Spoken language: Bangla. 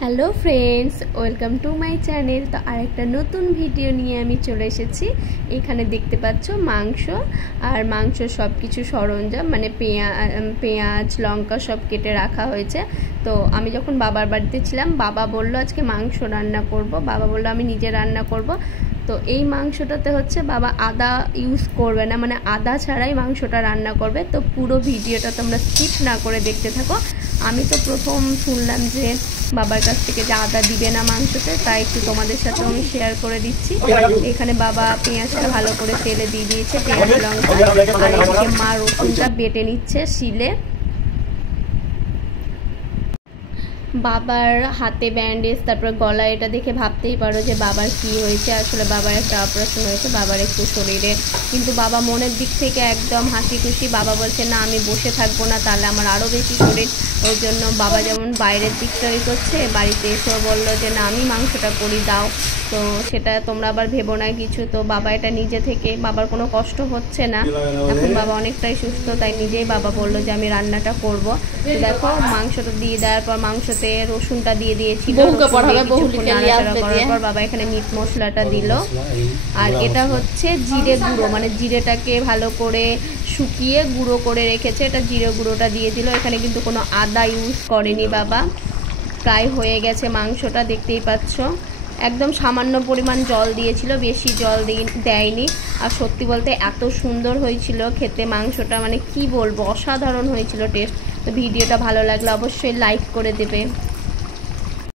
Hello friends, welcome to my channel. তো আরেকটা নতুন ভিডিও নিয়ে আমি চলে এসেছি। এখানে দেখতে পাচ্ছ মাংস আর মাংস সব কিছু সরঞ্জাম, মানে পেঁয়াজ লঙ্কা সব কেটে রাখা হয়েছে। তো আমি যখন বাবার বাড়িতে ছিলাম, বাবা বললো আজকে মাংস রান্না করব। বাবা বললো আমি নিজে রান্না করব। তো এই মাংসটাতে হচ্ছে বাবা আদা ইউজ করবে না, মানে আদা ছাড়াই মাংসটা রান্না করবে। তো পুরো ভিডিওটা তোমরা স্কিপ না করে দেখতে থাকো। আমি তো প্রথম শুনলাম যে বাবার কাছ থেকে যে আদা দিবে না মাংসতে, তাই একটু তোমাদের সাথে আমি শেয়ার করে দিচ্ছি। এখানে বাবা পেঁয়াজটা ভালো করে তেলে দিয়ে দিয়েছে, পেঁয়াজ লঙ্কা, আর এদিকে মা রসুনটা বেটে নিচ্ছে শিলে। বাবার হাতে ব্যান্ডেজ, তারপর গলায়, এটা দেখে ভাবতেই পারো যে বাবার কি হয়েছে। আসলে বাবার একটা অপারেশন হয়েছে, বাবার একটু শরীরে, কিন্তু বাবা মনের দিক থেকে একদম হাসি খুশি। বাবা বলছে না আমি বসে থাকবো না, তাহলে আমার আরও বেশি শরীর। ওই জন্য বাবা যেমন বাইরের দিকটাই করছে, বাড়িতে এসেও বললো যে না আমি মাংসটা করি দাও। তো সেটা তোমরা আবার ভেবো না কিছু। তো বাবা এটা নিজে থেকে, বাবার কোনো কষ্ট হচ্ছে না, এখন বাবা অনেকটাই সুস্থ, তাই নিজেই বাবা বললো যে আমি রান্নাটা করব। তো দেখো মাংসটা দিয়ে দেওয়ার পর মাংসতে রসুনটা দিয়ে দিয়েছিল, করার পর বাবা এখানে মিট মশলাটা দিল। আর এটা হচ্ছে জিরে গুঁড়ো, মানে জিরেটাকে ভালো করে শুকিয়ে গুঁড়ো করে রেখেছে, এটা জিরে গুঁড়োটা দিয়ে দিল। এখানে কিন্তু কোনো আদা ইউজ করেনি বাবা। প্রায় হয়ে গেছে মাংসটা, দেখতেই পাচ্ছ। একদম সামান্য পরিমাণ জল দিয়েছিল, বেশি জল দেয়নি। আর সত্যি বলতে এত সুন্দর হয়েছিল খেতে মাংসটা, মানে কি বলবো, অসাধারণ হয়েছিল টেস্ট। তো ভিডিওটা ভালো লাগলে অবশ্যই লাইক করে দেবে।